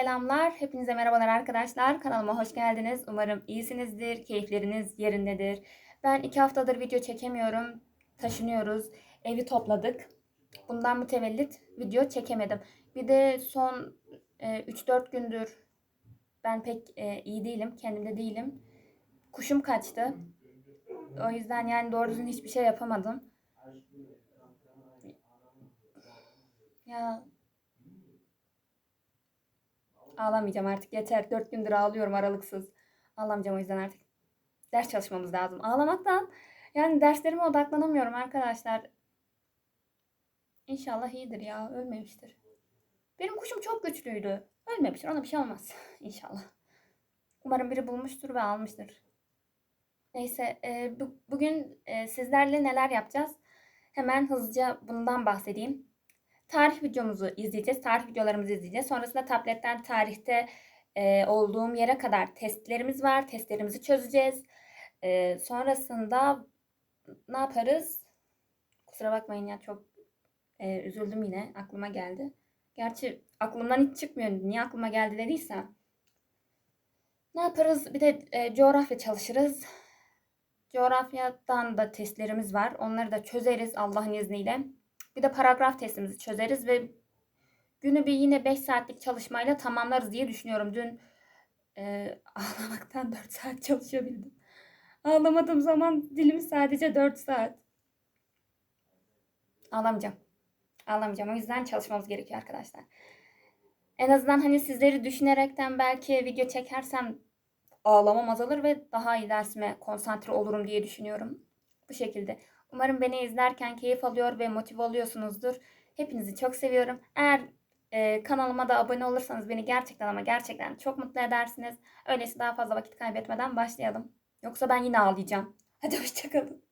selamlar. Hepinize merhabalar arkadaşlar. Kanalıma hoş geldiniz. Umarım iyisinizdir, keyifleriniz yerindedir. Ben iki haftadır video çekemiyorum. Taşınıyoruz. Evi topladık. Bundan mütevellit video çekemedim. Bir de son e, 3-4 gündür ben pek e, iyi değilim. Kendimde değilim. Kuşum kaçtı. O yüzden yani doğru düzgün hiçbir şey yapamadım. Ya Ağlamayacağım artık yeter. Dört gündür ağlıyorum aralıksız. Ağlamayacağım o yüzden artık. Ders çalışmamız lazım. Ağlamaktan yani derslerime odaklanamıyorum arkadaşlar. İnşallah iyidir ya. Ölmemiştir. Benim kuşum çok güçlüydü. Ölmemiştir. Ona bir şey olmaz. İnşallah. Umarım biri bulmuştur ve almıştır. Neyse e, bu, bugün e, sizlerle neler yapacağız? Hemen hızlıca bundan bahsedeyim tarih videomuzu izleyeceğiz. Tarih videolarımızı izleyeceğiz. Sonrasında tabletten tarihte e, olduğum yere kadar testlerimiz var. Testlerimizi çözeceğiz. E, sonrasında ne yaparız? Kusura bakmayın ya çok e, üzüldüm yine. Aklıma geldi. Gerçi aklımdan hiç çıkmıyor. Niye aklıma geldi dediysem. Ne yaparız? Bir de e, coğrafya çalışırız. Coğrafyadan da testlerimiz var. Onları da çözeriz Allah'ın izniyle. Bir de paragraf testimizi çözeriz ve günü bir yine 5 saatlik çalışmayla tamamlarız diye düşünüyorum. Dün e, ağlamaktan 4 saat çalışabildim. Ağlamadığım zaman dilimi sadece 4 saat. Ağlamayacağım. Ağlamayacağım. O yüzden çalışmamız gerekiyor arkadaşlar. En azından hani sizleri düşünerekten belki video çekersem ağlamam azalır ve daha iyi dersime konsantre olurum diye düşünüyorum. Bu şekilde. Umarım beni izlerken keyif alıyor ve motive oluyorsunuzdur. Hepinizi çok seviyorum. Eğer e, kanalıma da abone olursanız beni gerçekten ama gerçekten çok mutlu edersiniz. Öyleyse daha fazla vakit kaybetmeden başlayalım. Yoksa ben yine ağlayacağım. Hadi hoşçakalın.